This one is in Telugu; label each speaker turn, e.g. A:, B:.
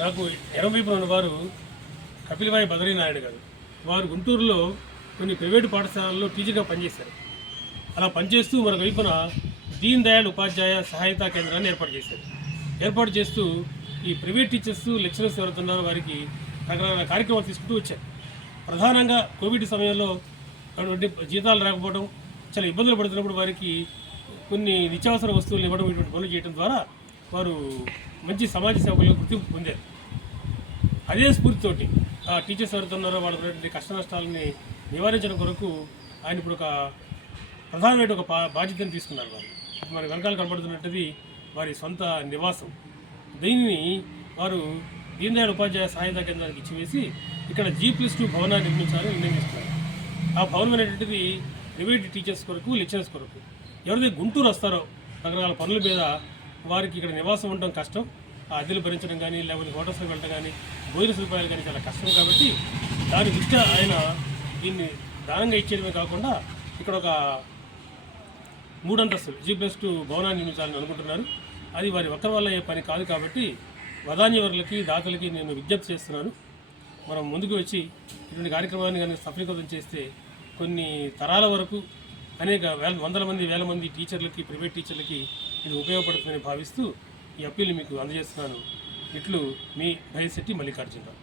A: నాకు ఎడమవైపున ఉన్నవారు కపిలవాయి బదరీనారాయణ గారు. వారు గుంటూరులో కొన్ని ప్రైవేటు పాఠశాలల్లో టీచర్గా పనిచేశారు. అలా పనిచేస్తూ మరొక వైపున దీన్ దయాళ్ ఉపాధ్యాయ సహాయతా కేంద్రాన్ని ఏర్పాటు చేశారు. ఏర్పాటు చేస్తూ ఈ ప్రైవేట్ టీచర్స్ లెక్చరర్స్ ఎవరైతే ఉన్నారో వారికి రకరకాల కార్యక్రమాలు తీసుకుంటూ వచ్చారు. ప్రధానంగా కోవిడ్ సమయంలో అటువంటి జీతాలు రాకపోవడం చాలా ఇబ్బందులు పడుతున్నప్పుడు వారికి కొన్ని నిత్యావసర వస్తువులు ఇవ్వడం ఇటువంటి పనులు చేయడం ద్వారా వారు మంచి సమాజ సేవకులుగా గుర్తింపు పొందారు. అదే స్ఫూర్తితోటి ఆ టీచర్స్ ఎవరైతే ఉన్నారో వాళ్ళ కష్ట నష్టాలని నివారించడం కొరకు ఆయన ఇప్పుడు ఒక ప్రధానమైన ఒక బా- బాధ్యతను తీసుకున్నారు వారు. మన వెనకాల కనబడుతున్నట్టుది వారి సొంత నివాసం. దీనిని వారు దీన్ ఉపాధ్యాయ సహాయత కేంద్రానికి ఇచ్చివేసి ఇక్కడ జీ ప్లస్ టూ భవనాన్ని నిర్మించాలని నిర్ణయిస్తున్నారు ఆ భవనం అనేటువంటిది ప్రైవేట్ టీచర్స్ కొరకు లెక్చరర్స్ కొరకు ఎవరైతే గుంటూరు వస్తారో రకరకాల పనుల మీద వారికి ఇక్కడ నివాసం ఉండడం కష్టం. ఆ అద్దెలు భరించడం కానీ లేకపోతే హోటల్స్కి వెళ్ళడం కానీ భోజన సదుపాయాలు కానీ చాలా కష్టం కాబట్టి దాని దృష్ట్యా ఆయన దీన్ని దానంగా ఇచ్చేయడమే కాకుండా ఇక్కడ ఒక మూడంతస్తులు జీ ప్లస్ టూ భవనాన్ని నిర్మించాలని అనుకుంటున్నారు. అది వారి ఒక్కరి వల్ల అయ్యే పని కాదు కాబట్టి వదాన్యవర్లకి దాతలకి నేను విజ్ఞప్తి చేస్తున్నాను. మనం ముందుకు వచ్చి ఇటువంటి కార్యక్రమాన్ని కానీ సఫలీకృతం చేస్తే కొన్ని తరాల వరకు అనేక వేల వందల మంది వేల మంది టీచర్లకి ప్రైవేట్ టీచర్లకి ఇది ఉపయోగపడుతుందని భావిస్తూ ఈ అప్పీల్ మీకు అందజేస్తున్నాను. ఇట్లు మీ భయశెట్టి మల్లికార్జున